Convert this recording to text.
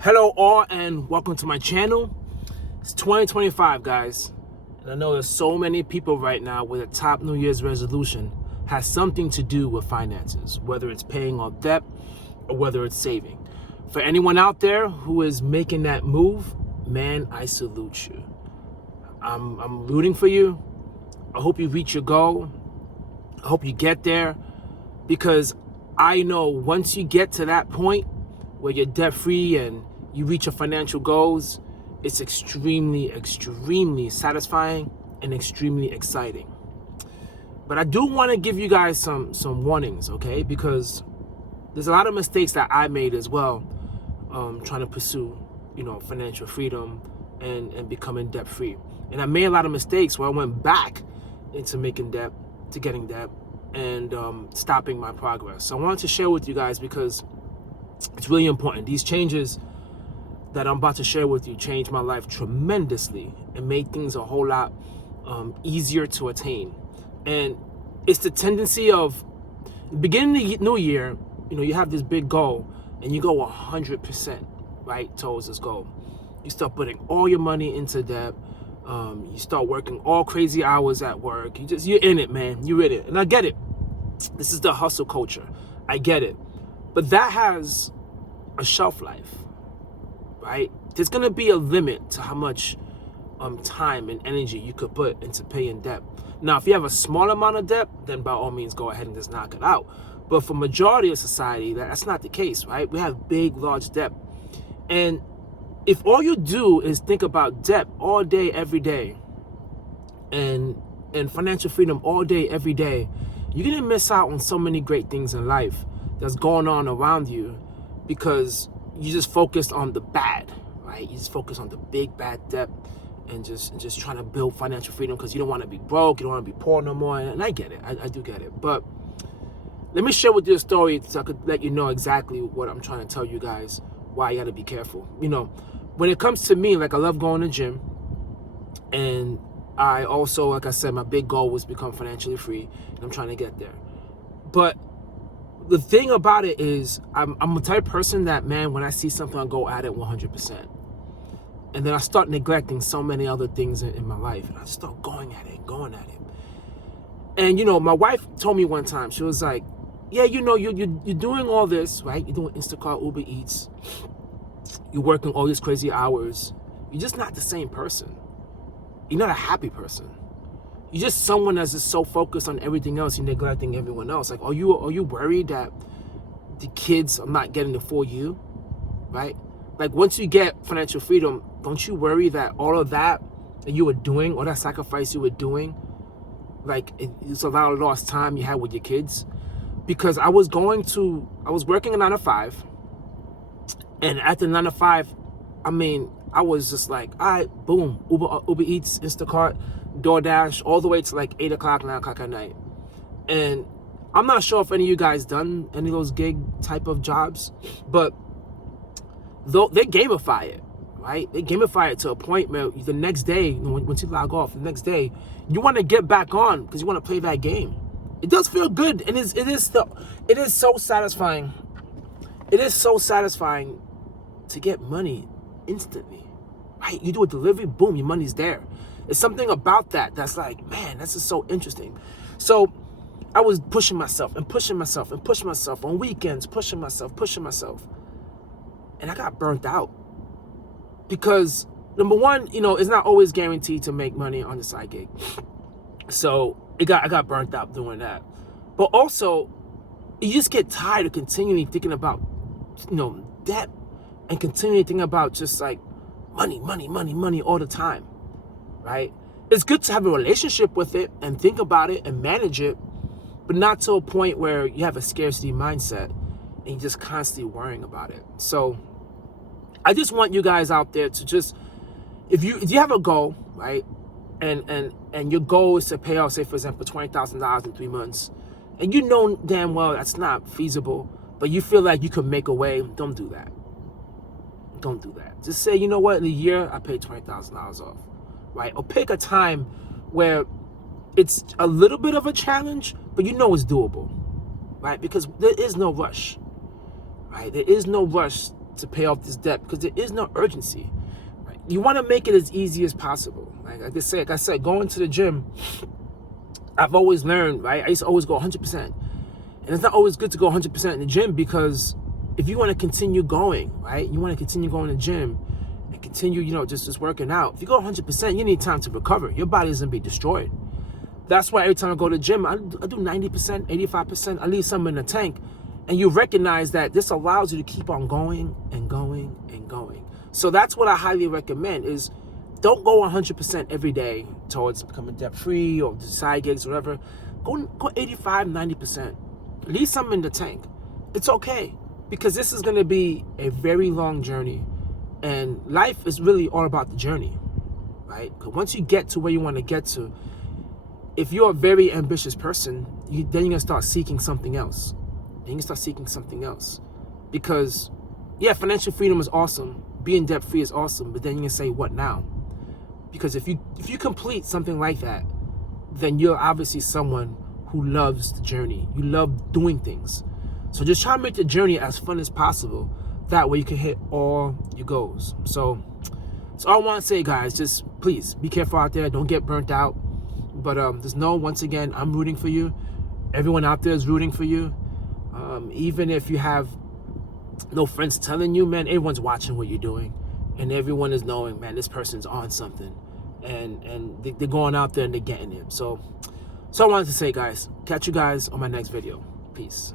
Hello all and welcome to my channel. It's 2025, guys, and I know there's so many people right now where the top New Year's resolution has something to do with finances, whether it's paying off debt or whether it's saving. For anyone out there who is making that move, man, I salute you. I'm rooting for you. I hope you reach your goal. I hope you get there, because I know once you get to that point where you're debt free and you reach your financial goals, it's extremely satisfying and extremely exciting. But I do want to give you guys some warnings, okay? Because there's a lot of mistakes that I made as well, trying to pursue, financial freedom and becoming debt free. And I made a lot of mistakes where I went back into making debt, to getting debt, and stopping my progress. So I wanted to share with you guys because it's really important. These changes that I'm about to share with you changed my life tremendously and made things a whole lot easier to attain. And it's the tendency of beginning the new year, you have this big goal and you go 100%, right, towards this goal. You start putting all your money into debt. You start working all crazy hours at work. You're in it, man. You're in it. And I get it. This is the hustle culture. I get it. But that has a shelf life, right? There's going to be a limit to how much time and energy you could put into paying debt. Now, if you have a small amount of debt, then by all means, go ahead and just knock it out. But for majority of society, that's not the case, right? We have big, large debt. And if all you do is think about debt all day, every day, and financial freedom all day, every day, you're going to miss out on so many great things in life that's going on around you, because you just focused on the bad, right? You just focus on the big bad debt and just trying to build financial freedom because you don't want to be broke, you don't want to be poor no more. And I get it, I do get it. But let me share with you a story so I could let you know exactly what I'm trying to tell you guys, why you got to be careful. When it comes to me, like, I love going to the gym, and I also, like I said, my big goal was become financially free, and I'm trying to get there. But the thing about it is, I'm a type of person that, man, when I see something, I go at it 100%. And then I start neglecting so many other things in my life. And I start going at it. And, my wife told me one time, she was like, yeah, you're doing all this, right? You're doing Instacart, Uber Eats. You're working all these crazy hours. You're just not the same person. You're not a happy person. You're just someone that's just so focused on everything else, you're neglecting everyone else. Like, are you worried that the kids are not getting the full you, right? Like, once you get financial freedom, don't you worry that all of that you were doing, all that sacrifice you were doing, like, it's a lot of lost time you had with your kids? Because I was working a 9 to 5, and at the 9 to 5, I was just like, all right, boom, Uber Eats, Instacart, DoorDash, all the way to like 8 o'clock, 9 o'clock at night. And I'm not sure if any of you guys done any of those gig type of jobs, but they gamify it, right? They gamify it to a point where the next day, once you log off, the next day, you want to get back on because you want to play that game. It does feel good, and it is so satisfying. It is so satisfying to get money instantly, right? You do a delivery, boom, your money's there. It's something about that that's like, man, this is so interesting. So I was pushing myself on weekends, pushing myself. And I got burnt out. Because, number one, it's not always guaranteed to make money on the side gig. So I got burnt out doing that. But also, you just get tired of continually thinking about, debt, and continually thinking about just like money all the time. Right? It's good to have a relationship with it and think about it and manage it, but not to a point where you have a scarcity mindset and you're just constantly worrying about it. So I just want you guys out there to just, if you have a goal, right, and your goal is to pay off, say, for example, $20,000 in 3 months, and you know damn well that's not feasible, but you feel like you could make a way, don't do that. Don't do that. Just say, you know what, in a year, I paid $20,000 off. Right? Or pick a time where it's a little bit of a challenge, but it's doable, right? Because there is no rush, right? There is no rush to pay off this debt, because there is no urgency. Right? You want to make it as easy as possible. Like I said, going to the gym, I've always learned, right? I used to always go 100%. And it's not always good to go 100% in the gym, because if you want to continue going, right? You want to continue going to the gym and continue, just working out. If you go 100%, you need time to recover. Your body is going to be destroyed. That's why every time I go to the gym, I do 90%, 85%. I leave some in the tank. And you recognize that this allows you to keep on going and going and going. So that's what I highly recommend is don't go 100% every day towards becoming debt-free or side gigs or whatever. Go 85, 90%. Leave some in the tank. It's okay, because this is going to be a very long journey. And life is really all about the journey, right? Because once you get to where you want to get to, if you're a very ambitious person, then you're going to start seeking something else. And you can start seeking something else. Because, yeah, financial freedom is awesome. Being debt-free is awesome. But then you can say, what now? Because if you complete something like that, then you're obviously someone who loves the journey. You love doing things. So just try to make the journey as fun as possible. That way you can hit all your goals. So all I want to say, guys, just please be careful out there. Don't get burnt out. But once again, I'm rooting for you. Everyone out there is rooting for you. Even if you have no friends telling you, man, everyone's watching what you're doing. And everyone is knowing, man, this person's on something. And they're going out there and they're getting it. So I wanted to say, guys, catch you guys on my next video. Peace.